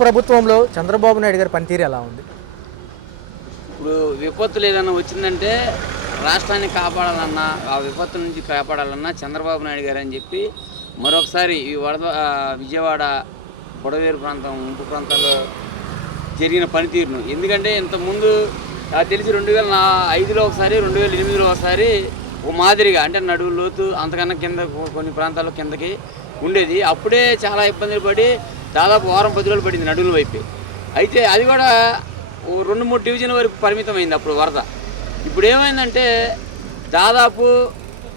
ప్రభుత్వంలో చంద్రబాబు నాయుడు గారి పనితీరు ఎలా ఉంది? ఇప్పుడు విపత్తులు ఏదైనా వచ్చిందంటే రాష్ట్రాన్ని కాపాడాలన్నా, ఆ విపత్తు నుంచి కాపాడాలన్నా చంద్రబాబు నాయుడు గారు అని చెప్పి మరొకసారి ఈ విజయవాడ బుడవేరు ప్రాంతం ముంపు ప్రాంతాల్లో జరిగిన పనితీరును, ఎందుకంటే ఇంతకుముందు నాకు తెలిసి 2005లో ఒకసారి 2008లో ఒకసారి ఒక మాదిరిగా అంటే నడువు లోతు అంతకన్నా కింద కొన్ని ప్రాంతాల్లో కిందకి ఉండేది. అప్పుడే చాలా ఇబ్బందులు పడి దాదాపు వారం 10 రోజులు పడింది నడువుల వైపు. అయితే అది కూడా 2-3 డివిజన్ల వరకు పరిమితమైంది అప్పుడు వరద. ఇప్పుడు ఏమైందంటే దాదాపు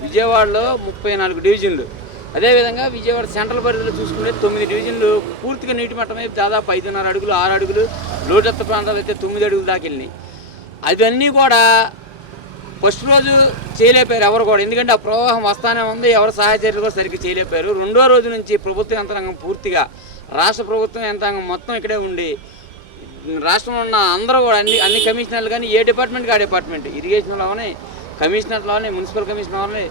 విజయవాడలో 34 డివిజన్లు, అదేవిధంగా విజయవాడ సెంట్రల్ పరిధిలో చూసుకుంటే 9 డివిజన్లు పూర్తిగా నీటి మట్టం వైపు దాదాపు 5.5 అడుగులు 6 అడుగులు, లోతట్టు ప్రాంతాలు అయితే 9 అడుగులు దాకా వెళ్ళినాయి. అవన్నీ కూడా ఫస్ట్ రోజు చేయలేపారు ఎవరు కూడా, ఎందుకంటే ఆ ప్రవాహం వస్తానే ఉంది, ఎవరు సహాయ చర్యలు కూడా సరిగ్గా చేయలేపారు. రెండో రోజు నుంచి ప్రభుత్వ యంత్రాంగం పూర్తిగా, రాష్ట్ర ప్రభుత్వం యంత్రాంగం మొత్తం ఇక్కడే ఉండి రాష్ట్రంలో ఉన్న అందరూ కూడా అన్ని కమిషనర్లు కానీ ఏ డిపార్ట్మెంట్కి ఆ డిపార్ట్మెంట్, ఇరిగేషన్లో అవని, కమిషనర్లో అవని, మున్సిపల్ కమిషనర్ అవని,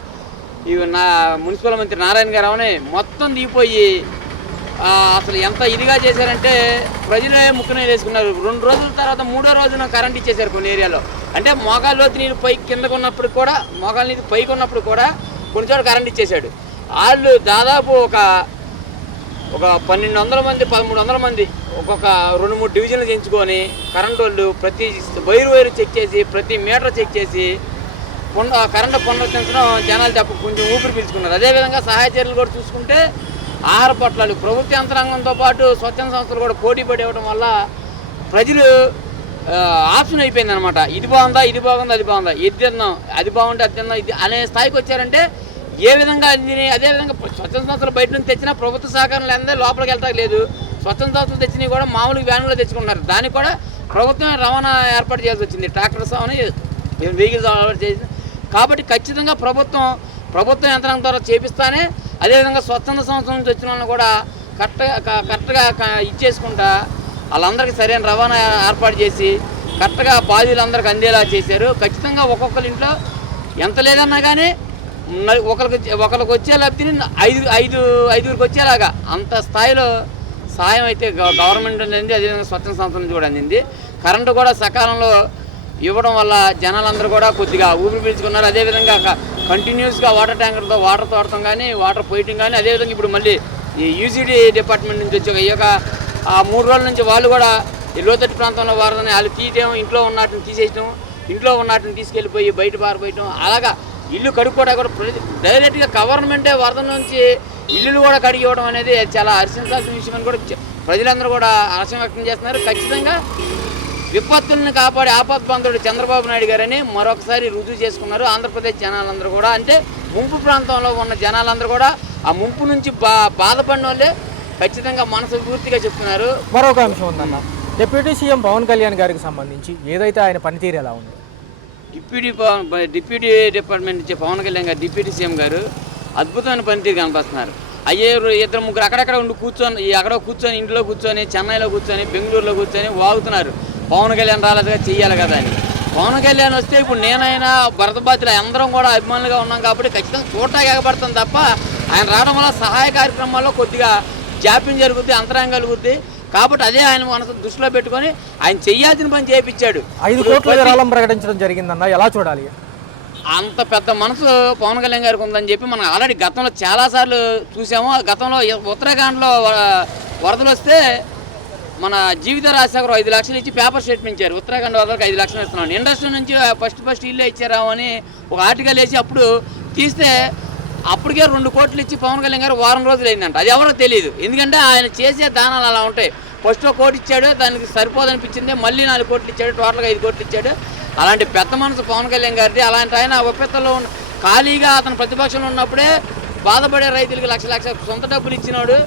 ఇవి మున్సిపల్ మంత్రి నారాయణ గారు అవని మొత్తం దిగిపోయి అసలు ఎంత ఇదిగా చేశారంటే ప్రజలే ముక్కునే వేసుకున్నారు. 2 రోజుల తర్వాత 3వ రోజున కరెంట్ ఇచ్చేశారు కొన్ని ఏరియాలో. అంటే మోకాళ్ళ లోతు నీళ్ళు పైకి కిందకు ఉన్నప్పుడు కూడా, మోకాళ్ళ నీళ్ళు పైకి ఉన్నప్పుడు కూడా కొన్ని చోట్ల కరెంట్ ఇచ్చేశాడు. వాళ్ళు దాదాపు ఒక 1200 మంది 1300 మంది ఒక్కొక్క 2-3 డివిజన్లు చేయించుకొని కరెంటు వాళ్ళు ప్రతి వైరు చెక్ చేసి, ప్రతి మీటర్ చెక్ చేసి కరెంటు పునరుద్ధరించడం జనాలు కొంచెం ఊపిరి పీల్చుకున్నారు. అదేవిధంగా సహాయ చర్యలు కూడా చూసుకుంటే ఆహార పొట్లాలు ప్రభుత్వ యంత్రాంగంతో పాటు స్వచ్ఛంద సంస్థలు కూడా పోటీ పడి ఇవ్వడం వల్ల ప్రజలు ఆప్షన్ అయిపోయింది అనమాట. ఇది బాగుందా, ఇది బాగుందా, అది బాగుందా, ఇది తిందాం, అది బాగుంటే అది తిందాం, ఇది అనే స్థాయికి వచ్చారంటే ఏ విధంగా అందిని. అదేవిధంగా స్వచ్ఛంద సంస్థలు బయట నుంచి తెచ్చినా ప్రభుత్వ సహకారం లేదే లోపలికి వెళ్తా లేదు. స్వచ్ఛంద సంస్థలు తెచ్చినవి కూడా మామూలు వ్యాన్లో తెచ్చుకున్నారు. దానికి కూడా ప్రభుత్వం రవాణా ఏర్పాటు చేయాల్సి వచ్చింది, ట్రాక్టర్స్ అని వెహికల్స్ ఏర్పాటు చేసింది. కాబట్టి ఖచ్చితంగా ప్రభుత్వ యంత్రాంగం ద్వారా చేపిస్తానే, అదేవిధంగా స్వచ్ఛంద సంస్థల నుంచి వచ్చిన వాళ్ళని కూడా కరెక్ట్గా ఇచ్చేసుకుంటా వాళ్ళందరికీ సరైన రవాణా ఏర్పాటు చేసి కరెక్ట్గా బాధ్యులందరికీ అందేలా చేశారు. ఖచ్చితంగా ఒక్కొక్కరి ఇంట్లో ఎంత లేదన్నా కానీ ఒకరికి వచ్చే లబ్ధిని ఐదుగురికి వచ్చేలాగా అంత స్థాయిలో సాయం అయితే గవర్నమెంట్ అందింది, అదేవిధంగా స్వచ్ఛంద సంస్థల నుంచి కూడా అందింది. కరెంటు కూడా సకాలంలో ఇవ్వడం వల్ల జనాలందరూ కూడా కొద్దిగా ఊపిరి పీల్చుకున్నారు. అదేవిధంగా కంటిన్యూస్గా వాటర్ ట్యాంకర్తో వాటర్ తోడటం కానీ, వాటర్ పోయటం కానీ, అదేవిధంగా ఇప్పుడు మళ్ళీ ఈ యూసీడీ డిపార్ట్మెంట్ నుంచి వచ్చి ఈ యొక్క 3 రోజుల నుంచి వాళ్ళు కూడా ఈ లోతట్టు ప్రాంతంలో వారదని వాళ్ళు తీయటం, ఇంట్లో ఉన్నట్టుని తీసేయటం, ఇంట్లో ఉన్నట్టుని తీసుకెళ్ళిపోయి బయట పారిపోయటం, అలాగా ఇల్లు కడుక్కోవడం కూడా డైరెక్ట్గా గవర్నమెంటే వరద నుంచి ఇల్లులు కూడా కడిగి ఇవ్వడం అనేది చాలా హర్షించాల్సిన విషయం అని కూడా ప్రజలందరూ కూడా హర్షం వ్యక్తం చేస్తున్నారు. ఖచ్చితంగా విపత్తులను కాపాడే ఆపద్బంధుడు చంద్రబాబు నాయుడు గారని మరొకసారి రుజువు చేసుకున్నారు ఆంధ్రప్రదేశ్ జనాలందరూ కూడా. అంటే ముంపు ప్రాంతంలో ఉన్న జనాలందరూ కూడా ఆ ముంపు నుంచి బాధపడిన వాళ్ళే ఖచ్చితంగా మనసు పూర్తిగా చెప్తున్నారు. మరొక అంశం ఉందన్న, డిప్యూటీ సీఎం పవన్ కళ్యాణ్ గారికి సంబంధించి ఏదైతే ఆయన పనితీరు ఎలా ఉంది? డిప్యూటీ డిపార్ట్మెంట్ ఇచ్చే పవన్ కళ్యాణ్ గారు, డిప్యూటీ సీఎం గారు అద్భుతమైన పనితీరు కనిపిస్తున్నారు. అయ్యే 2-3 అక్కడక్కడ ఉండి కూర్చొని ఇంట్లో కూర్చొని, చెన్నైలో కూర్చొని, బెంగళూరులో కూర్చొని వాగుతున్నారు పవన్ కళ్యాణ్ రాలేదుగా చెయ్యాలి కదా అని. పవన్ కళ్యాణ్ వస్తే ఇప్పుడు నేనైనా భరత బాధ్యులు అందరం కూడా అభిమానులుగా ఉన్నాం కాబట్టి ఖచ్చితంగా చూడటానికి ఎగబడతాం తప్ప ఆయన రావడం వల్ల సహాయ కార్యక్రమాల్లో కొద్దిగా జాప్యం జరుగుద్ది, అంతరాయం కలుగుద్ది. కాబట్టి అదే ఆయన మనసు దృష్టిలో పెట్టుకొని ఆయన చెయ్యాల్సిన పని చేయించాడు. 5 కోట్ల విరాళం ప్రకటించడం జరిగిందన్న, ఎలా చూడాలి? అంత పెద్ద మనసు పవన్ కళ్యాణ్ గారికి ఉందని చెప్పి మనం ఆల్రెడీ గతంలో చాలాసార్లు చూసాము. గతంలో ఉత్తరాఖండ్లో వరదలు వస్తే మన జీవిత రాజశేఖర్ 5 లక్షలు ఇచ్చి పేపర్ స్టేట్మెంట్ ఇచ్చారు. ఉత్తరాఖండ్ వరదలకు 5 లక్షలు ఇస్తున్నాను, ఇండస్ట్రీ నుంచి ఫస్ట్ ఇల్లే ఇచ్చారాము అని ఒక ఆర్టికల్ వేసి అప్పుడు తీస్తే అప్పటికే 2 కోట్లు ఇచ్చి పవన్ కళ్యాణ్ గారు వారం రోజులు అయిందంట. అది ఎవరో తెలియదు, ఎందుకంటే ఆయన చేసే దానాలు అలా ఉంటాయి. ఫస్ట్ 1 కోటి ఇచ్చాడు, దానికి సరిపోదనిపించింది, మళ్ళీ 4 కోట్లు ఇచ్చాడు, టోటల్గా 5 కోట్లు ఇచ్చాడు. అలాంటి పెద్ద మనసు పవన్ కళ్యాణ్ గారిది. అలాంటి ఆయన ఉపేత్తలో ఖాళీగా అతను ప్రతిపక్షంలో ఉన్నప్పుడే బాధపడే రైతులకి లక్ష సొంత డబ్బులు ఇచ్చినాడు.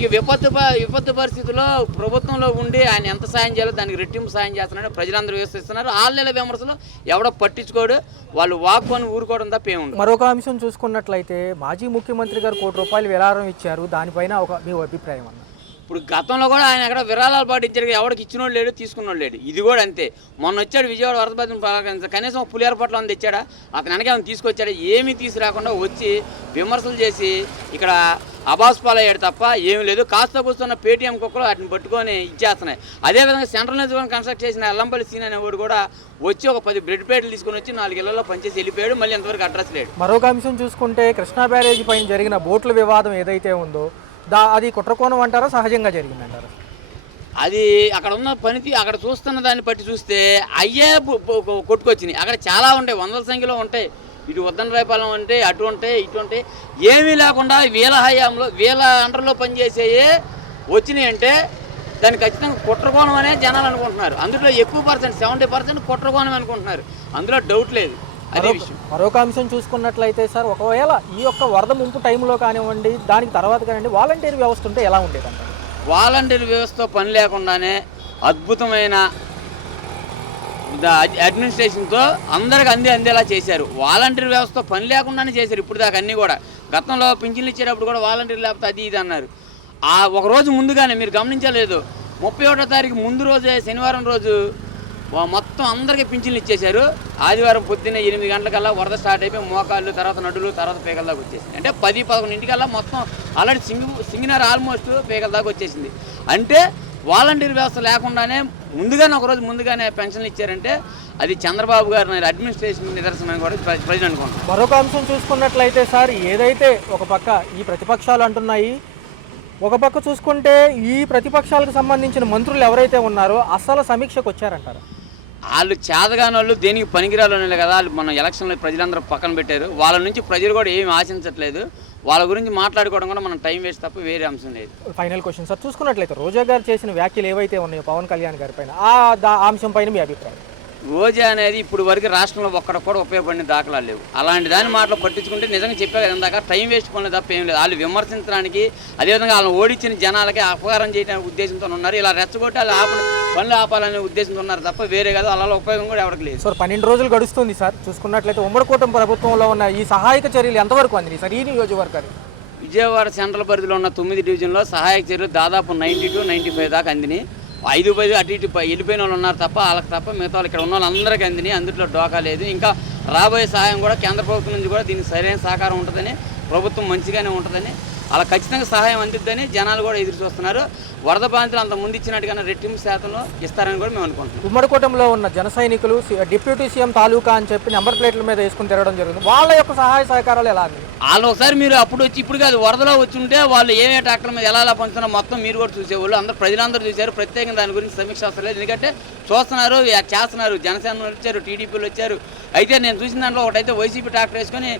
ఇక విపత్తు పరిస్థితుల్లో ప్రభుత్వంలో ఉండి ఆయన ఎంత సాయం చేయాలో దానికి రెట్టింపు సాయం చేస్తున్నాడు. ప్రజలందరూ వ్యవస్థిస్తున్నారు. 6 నెలల విమర్శలు ఎవడో పట్టించుకోడు, వాళ్ళు వాక్కొని ఊరుకోవడం తప్ప ఏముంది. మరొక అంశం చూసుకున్నట్లయితే మాజీ ముఖ్యమంత్రి గారు ₹1 కోటి విరాళం ఇచ్చారు, దానిపైన మీ అభిప్రాయం అన్న? ఇప్పుడు గతంలో కూడా ఆయన అక్కడ విరాళాలు పాటించారు, ఎవరికి ఇచ్చినోడు లేడు, తీసుకున్నోడు లేడు. ఇది కూడా అంతే. మొన్న వచ్చాడు విజయవాడ వరద బాధితులు, కనీసం పులిహార పొట్లం అని తెచ్చాడా? అతను వెనక ఏమైనా తీసుకొచ్చాడా? ఏమీ తీసుకురాకుండా వచ్చి విమర్శలు చేసి ఇక్కడ అబాస్పాలయ్యాడు తప్ప ఏం లేదు. కాస్త కూస్తున్న పేటీఎం కుక్కలు వాటిని పట్టుకొని ఇచ్చేస్తున్నాయి. అదేవిధంగా సెంట్రల్ నియోజకవర్గం కన్స్ట్రక్ట్ చేసిన ఎల్లంపల్లి సీన్ అనేవాడు కూడా వచ్చి ఒక 10 బ్రెడ్ ప్లేట్లు తీసుకొని వచ్చి 4 ఇళ్లలో పనిచేసి వెళ్ళిపోయాడు. మళ్ళీ ఎంతవరకు అడ్రస్ లేడు. మరొక అంశం చూసుకుంటే కృష్ణా బ్యారేజీ పైన జరిగిన బోట్ల వివాదం ఏదైతే ఉందో అది కుట్రకోణం అంటారా, సహజంగా జరిగిందంటారా? అది అక్కడ ఉన్న పనితీ అక్కడ చూస్తున్న దాన్ని బట్టి చూస్తే అయ్యే కొట్టుకొచ్చినాయి. అక్కడ చాలా ఉంటాయి, వందల సంఖ్యలో ఉంటాయి. ఇటు ఉద్దనరాయపాలెం అంటే అటు ఉంటాయి, ఇటు ఉంటాయి. ఏమీ లేకుండా వీళ్ళ హయాంలో వీళ్ళ అండర్లో పనిచేసేయే వచ్చినాయి అంటే దాన్ని ఖచ్చితంగా కుట్రకోణం అనే జనాలు అనుకుంటున్నారు. అందులో ఎక్కువ పర్సెంట్ 70% కుట్రకోణం అనుకుంటున్నారు. అందులో డౌట్ లేదు. అదే విషయం. మరొక అంశం చూసుకున్నట్లయితే సార్, ఒకవేళ ఈ యొక్క వరద ముంపు టైంలో కానివ్వండి, దానికి తర్వాత కానివ్వండి, వాలంటీర్ వ్యవస్థ ఉంటే ఎలా ఉండేదంటారు? వాలంటీర్ వ్యవస్థతో పని లేకుండానే అద్భుతమైన అడ్మినిస్ట్రేషన్తో అందరికి అందేలా చేశారు. వాలంటీర్ వ్యవస్థతో పని లేకుండానే చేశారు ఇప్పుడు దాకా అన్నీ కూడా. గతంలో పింఛన్లు ఇచ్చేటప్పుడు కూడా వాలంటీర్ లేకపోతే అది ఇది అన్నారు. ఒక రోజు ముందుగానే మీరు గమనించలేదు, 31వ తారీఖు ముందు రోజే శనివారం రోజు మొత్తం అందరికీ పింఛన్లు ఇచ్చేశారు. ఆదివారం పొద్దున్నే 8 గంటలకల్లా వరద స్టార్ట్ అయిపోయి మోకాళ్ళు, తర్వాత నడులు, తర్వాత పేకల దాకా వచ్చేసింది. అంటే 10-11 మొత్తం ఆల్రెడీ సింగినార్ ఆల్మోస్ట్ పేకల దాకా వచ్చేసింది. అంటే వాలంటీర్ వ్యవస్థ లేకుండానే ముందుగానే ఒక రోజు ముందుగానే పెన్షన్లు ఇచ్చారంటే అది చంద్రబాబు గారి అడ్మినిస్ట్రేషన్ నిదర్శనం కూడా ప్రజలు అనుకుంటున్నారు. మరొక అంశం చూసుకున్నట్లయితే సార్, ఏదైతే ఒక పక్క ఈ ప్రతిపక్షాలు అంటున్నాయి, ఒక పక్క చూసుకుంటే ఈ ప్రతిపక్షాలకు సంబంధించిన మంత్రులు ఎవరైతే ఉన్నారో అసలు సమీక్షకు వచ్చారంటారు. వాళ్ళు చేతగాని వాళ్ళు దేనికి పనికిరాలనే కదా వాళ్ళు మన ఎలక్షన్లో ప్రజలందరూ పక్కన పెట్టారు. వాళ్ళ నుంచి ప్రజలు కూడా ఏమి ఆశించట్లేదు. వాళ్ళ గురించి మాట్లాడుకోవడం కూడా మనం టైం వేస్ట్ తప్ప వేరే అంశం లేదు. ఫైనల్ క్వశ్చన్ సార్, చూసుకున్నట్లయితే రోజా గారు చేసిన వ్యాఖ్యలు ఏవైతే ఉన్నాయో పవన్ కళ్యాణ్ గారి పైన, ఆ అంశం పైన మీ అభిప్రాయం? రోజా అనేది ఇప్పుడు వరకు రాష్ట్రంలో ఒక్కడ కూడా ఉపయోగపడిన దాఖలాలు లేవు. అలాంటి దాని మాటలు పట్టించుకుంటే నిజంగా చెప్పే కదా ఇందాక, టైం వేస్ట్ కొనలేదు తప్ప ఏం లేదు. వాళ్ళు విమర్శించడానికి, అదేవిధంగా వాళ్ళని ఓడించిన జనాలకి అపకారం చేయడానికి ఉద్దేశంతో ఉన్నారు. ఇలా రెచ్చగొట్టి వాళ్ళు పనులు ఆపాలనే ఉద్దేశంతో ఉన్నారు తప్ప వేరే కాదు. అలా ఉపయోగం కూడా ఎవరికి లేదు. సార్ 12 రోజులు గడుస్తుంది సార్. చూసుకున్నట్లయితే ఉమ్మడి కూటమి ప్రభుత్వంలో ఉన్న ఈ సహాయక చర్యలు ఎంతవరకు అందినాయి సార్ ఈ నియోజకవర్గానికి? విజయవాడ సెంట్రల్ పరిధిలో ఉన్న 9 డివిజన్లో సహాయక చర్యలు దాదాపు 90-95 దాకా అందినాయి. 5-10 అటు ఇటు వెళ్ళిపోయిన వాళ్ళు ఉన్నారు తప్ప వాళ్ళకి తప్ప మిగతా వాళ్ళు ఇక్కడ ఉన్న వాళ్ళందరికీ అందినాయి. అందులో డోకా లేదు. ఇంకా రాబోయే సహాయం కూడా కేంద్ర ప్రభుత్వం నుంచి కూడా దీనికి సరైన సహకారం ఉంటుందని, ప్రభుత్వం మంచిగానే ఉంటుందని, అలా ఖచ్చితంగా సహాయం అందిద్దని జనాలు కూడా ఎదురు చూస్తున్నారు. వరద బాధితులు అంత ముందు ఇచ్చినట్టుగానే రెట్టింపు శాతంలో ఇస్తారని కూడా మేము అనుకుంటున్నాం. ఉమ్మడి కూటమిలో ఉన్న జన సైనికులు డిప్యూటీ సీఎం తాలూకా అని చెప్పి నెంబర్ ప్లేట్ల మీద వేసుకుని తిరగడం జరిగింది. వాళ్ళ యొక్క సహాయ సహకారాలు ఎలా అంది? వాళ్ళు ఒకసారి మీరు అప్పుడు వచ్చి ఇప్పుడు కాదు వరదలో వచ్చి ఉంటే వాళ్ళు ఏమే ట్రాక్టర్ల మీద ఎలా పంచుతున్నా మొత్తం మీరు కూడా చూసేవాళ్ళు. అందరూ ప్రజలందరూ చూశారు. ప్రత్యేకంగా దాని గురించి సమీక్ష అవసరం లేదు. ఎందుకంటే చూస్తున్నారు, చేస్తున్నారు. జనసేన వచ్చారు, టీడీపీలు వచ్చారు. అయితే నేను చూసిన దాంట్లో ఒకటైతే వైసీపీ ట్రాక్టర్ వేసుకొని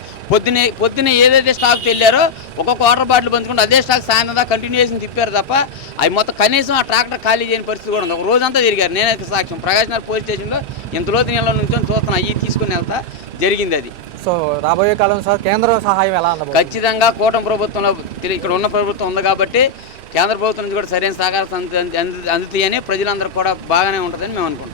పొద్దున్నే ఏదైతే స్టాక్ వెళ్ళారో ఒక్కొక్క వాటర్ బాటిల్ పంచుకుంటే అదే స్టాక్ సాయంత్రం దాకా కంటిన్యూషన్ తిప్పారు తప్ప అవి మొత్తం కనీసం ఆ ట్రాక్టర్ ఖాళీ చేయని పరిస్థితి కూడా ఉంది. ఒక రోజంతా తిరిగారు. నేనైతే సాక్ష్యం ప్రకాశ్ నగర్ పోలీస్ స్టేషన్లో ఎంతలోతు నెలలో నుంచి చూస్తున్నా అవి తీసుకుని వెళ్తా జరిగింది అది. సో రాబోయే కాలం సార్ కేంద్ర సహాయం ఎలా అందబోతుంది? ఖచ్చితంగా కూటమి ప్రభుత్వంలో ఇక్కడ ఉన్న ప్రభుత్వం ఉంది కాబట్టి కేంద్ర ప్రభుత్వం నుంచి కూడా సరైన సహకారం అందుతాయని ప్రజలందరూ కూడా బాగానే ఉంటుందని మేము అనుకుంటున్నాం.